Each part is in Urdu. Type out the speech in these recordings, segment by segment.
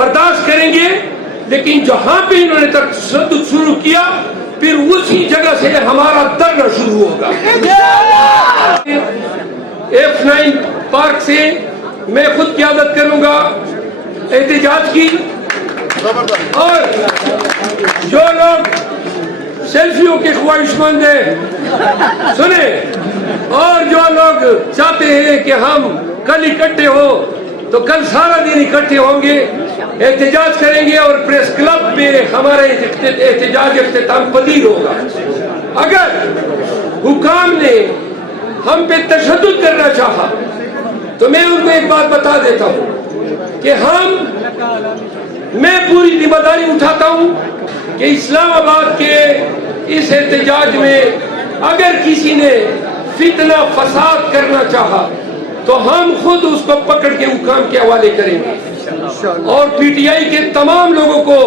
برداشت کریں گے، لیکن جہاں پہ انہوں نے تشدد شروع کیا پھر اسی جگہ سے ہمارا دھرنا شروع ہوگا۔ F9 پارک سے میں خود قیادت کروں گا احتجاج کی، اور جو لوگ سیلفیوں کے خواہش مند ہیں سنیں، اور جو لوگ چاہتے ہیں کہ ہم کل اکٹھے ہو تو کل سارا دن اکٹھے ہوں گے، احتجاج کریں گے، اور پریس کلب میں ہمارا احتجاج اختتام پذیر ہوگا۔ اگر حکام نے ہم پہ تشدد کرنا چاہا تو میں ان کو ایک بات بتا دیتا ہوں کہ میں پوری ذمہ داری اٹھاتا ہوں کہ اسلام آباد کے اس احتجاج میں اگر کسی نے فتنہ فساد کرنا چاہا تو ہم خود اس کو پکڑ کے حکام کے حوالے کریں گے۔ اور پی ٹی آئی کے تمام لوگوں کو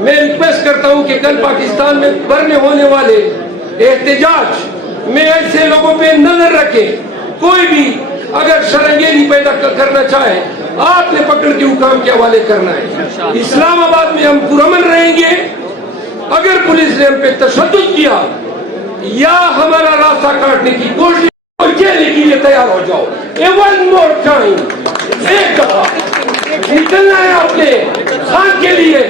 میں ریکویسٹ کرتا ہوں کہ کل پاکستان میں برنے ہونے والے احتجاج میں ایسے لوگوں پہ نظر رکھیں، کوئی بھی اگر شرنگیری پیدا کرنا چاہے آپ نے پکڑ کے حکام کے حوالے کرنا ہے۔ اسلام آباد میں ہم پرامن رہیں گے، اگر پولیس نے ہم پہ تشدد کیا یا ہمارا راستہ کاٹنے کی کوشش اور جیل کے لیے تیار ہو جاؤ۔ ون مور ٹائم، ایک دفعہ نکلنا ہے اپنے خان کے لیے،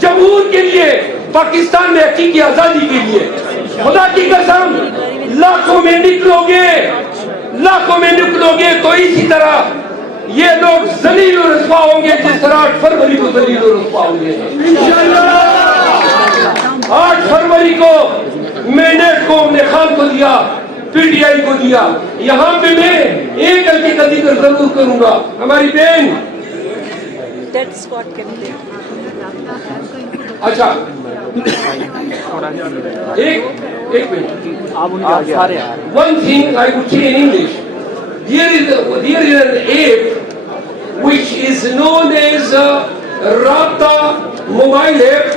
جمہور کے لیے، پاکستان میں حقیقی آزادی کے لیے۔ خدا کی قسم لاکھوں میں نکلو گے تو اسی طرح یہ لوگ ذلیل و رسوا ہوں گے جس طرح 8 فروری کو ذلیل و رسوا ہوں گے۔ 8 فروری کو مینڈیٹ کو ہم نے خان کو دیا، پی ٹی آئی کو دیا۔ یہاں پہ میں ایک غلطی کا ذکر ضرور کروں گا، ہماری بہن اچھا ایک minute, one thing I would say in English, there is an app which is known as Rabta mobile app,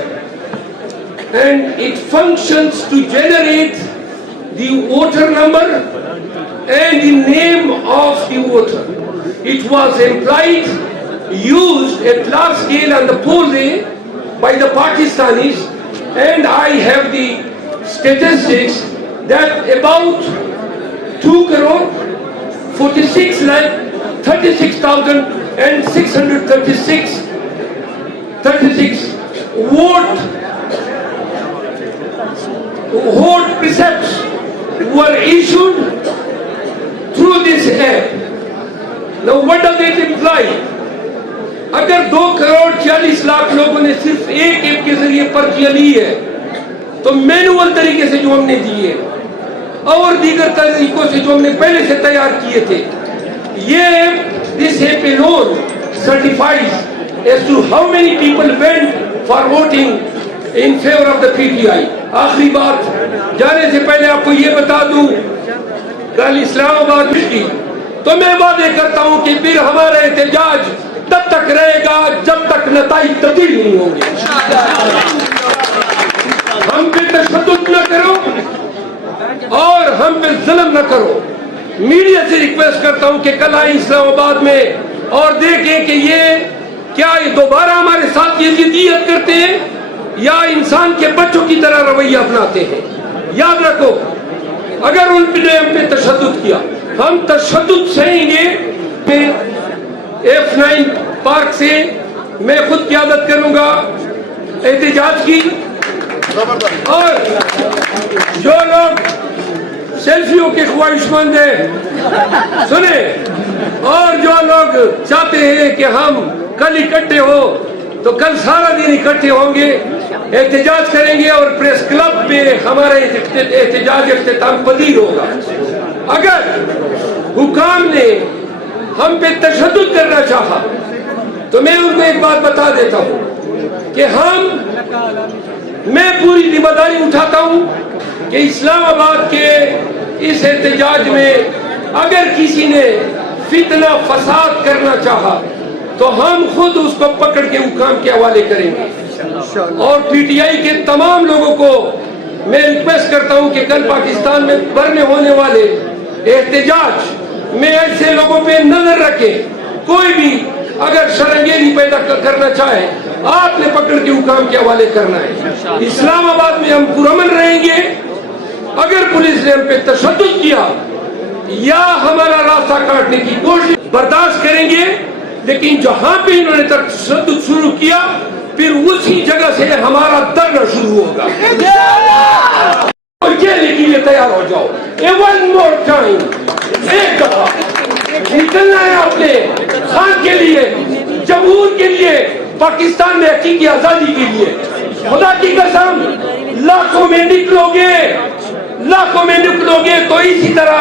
and it functions to generate the voter number and the name of the voter. It was employed, used at large scale on the poll day by the Pakistanis, and I have the statistics that about 2 crore 46 lakh 36,636 vote precepts were issued through this app. Now what does it imply? اگر 2 کروڑ 40 لاکھ لوگوں نے صرف ایک ایپ کے ذریعے پرچیاں لی ہے تو مینوول طریقے سے جو ہم نے دیے اور دیگر طریقوں سے جو ہم نے پہلے سے تیار کیے تھے، یہ this app alone certifies as to how many people went for voting in favor of the PTI. آخری بات جانے سے پہلے آپ کو یہ بتا دوں، کل اسلام آباد کی تو میں وعدے کرتا ہوں کہ پھر ہمارا احتجاج تب تک رہے گا جب تک نتائج تبدیل نہیں ہوں گے۔ ہم پہ تشدد نہ کرو اور ہم پہ ظلم نہ کرو۔ میڈیا سے ریکویسٹ کرتا ہوں کہ کل آئیں اسلام آباد میں اور دیکھیں کہ یہ کیا دوبارہ ہمارے ساتھ یہ ضدیت کرتے ہیں یا انسان کے بچوں کی طرح رویہ اپناتے ہیں۔ یاد رکھو، اگر ان نے ہم پہ تشدد کیا ہم تشدد سہیں گے۔ F9 پارک سے میں خود قیادت کروں گا احتجاج کی، اور جو لوگ سیلفیوں کے خواہش مند ہیں سنیں، اور جو لوگ چاہتے ہیں کہ ہم کل اکٹھے ہو تو کل سارا دن اکٹھے ہوں گے، احتجاج کریں گے، اور پریس کلب میں ہمارا احتجاج اختتام پذیر ہوگا۔ اگر حکام نے ہم پہ تشدد کرنا چاہا تو میں ان کو ایک بات بتا دیتا ہوں کہ میں پوری ذمہ داری اٹھاتا ہوں کہ اسلام آباد کے اس احتجاج میں اگر کسی نے فتنہ فساد کرنا چاہا تو ہم خود اس کو پکڑ کے حکام کے حوالے کریں گے۔ اور پی ٹی آئی کے تمام لوگوں کو میں ریکویسٹ کرتا ہوں کہ کل پاکستان میں برنے ہونے والے احتجاج میں ایسے لوگوں پہ نظر رکھیں، کوئی بھی اگر شرنگیری پیدا کرنا چاہے آپ نے پکڑ کے حکام کے حوالے کرنا ہے. اسلام آباد میں ہم پرامن رہیں گے. اگر پولیس نے ہم پہ تشدد کیا یا ہمارا راستہ کاٹنے کی کوشش برداشت کریں گے, لیکن جہاں پہ انہوں نے تشدد شروع کیا پھر اسی جگہ سے ہمارا دھرنا شروع ہوگا. جینے کے لیے تیار ہو جاؤ. ون مور ٹائم, ایک دفعہ نکلنا ہے اپنے خان کے لیے, جمہور کے لیے, پاکستان میں حقیقی آزادی کے لیے. خدا کی قسم لاکھوں میں نکلو گے تو اسی طرح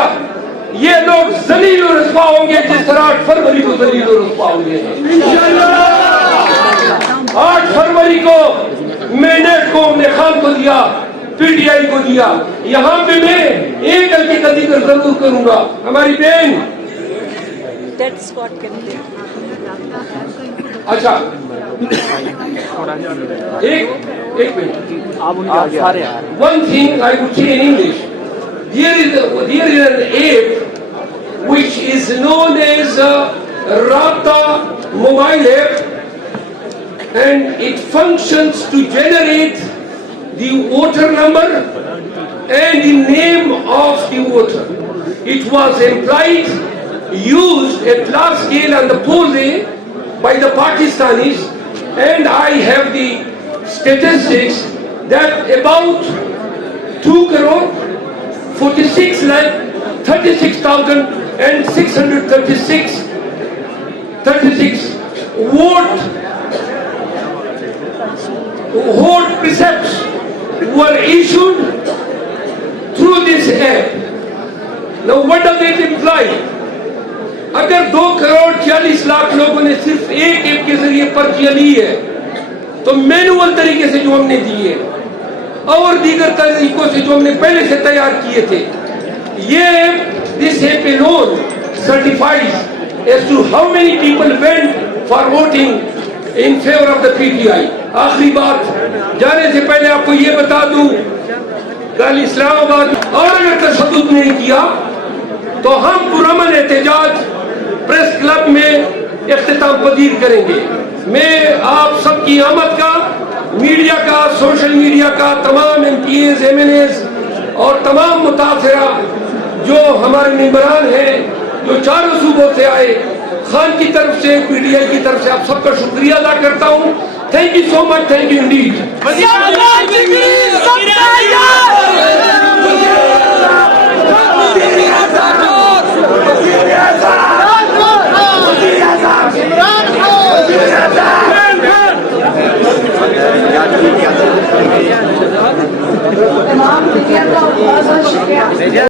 یہ لوگ ذلیل و رسوا ہوں گے جس طرح 8 فروری کو ذلیل و رسوا ہوں گے. 8 فروری کو مینڈیٹ کو ہم نے خان کو دیا, پی ٹی آئی کو دیا. یہاں پہ میں ایک غلطی کا ذکر ضرور کروں گا. ہماری بہن اچھا ایک minute. One thing I would say in English, there is an app which is known as Rata mobile app, and it functions to generate the voter number and the name of the voter. It was employed, used at large scale on the polls by the Pakistanis, and I have the statistics that about 2 crore 46 lakh 36,636 vote precepts were issued through this app. Now what does it imply? اگر 2 کروڑ 40 لاکھ لوگوں نے صرف ایک ایپ کے ذریعے پرچیاں لی ہے تو مینوئل طریقے سے جو ہم نے دیے اور دیگر طریقوں سے جو ہم نے پہلے سے تیار کیے تھے, یہ this app alone certifies as to how many people went for voting in favor of the PTI. آخری بات جانے سے پہلے آپ کو یہ بتا دوں, کل اسلام آباد اور اگر تشدد نہیں کیا تو ہم پرامن احتجاج پریس کلب میں اختتام پذیر کریں گے. میں آپ سب کی آمد کا, میڈیا کا, سوشل میڈیا کا, تمام MPAs, MNAs اور تمام متاثرہ جو ہمارے ممبران ہیں جو چاروں صوبوں سے آئے, خان کی طرف سے, پی ٹی آئی کی طرف سے آپ سب کا شکریہ ادا کرتا ہوں. Thank you so much, thank you indeed. تمام میڈیا کا بہت بہت شکریہ.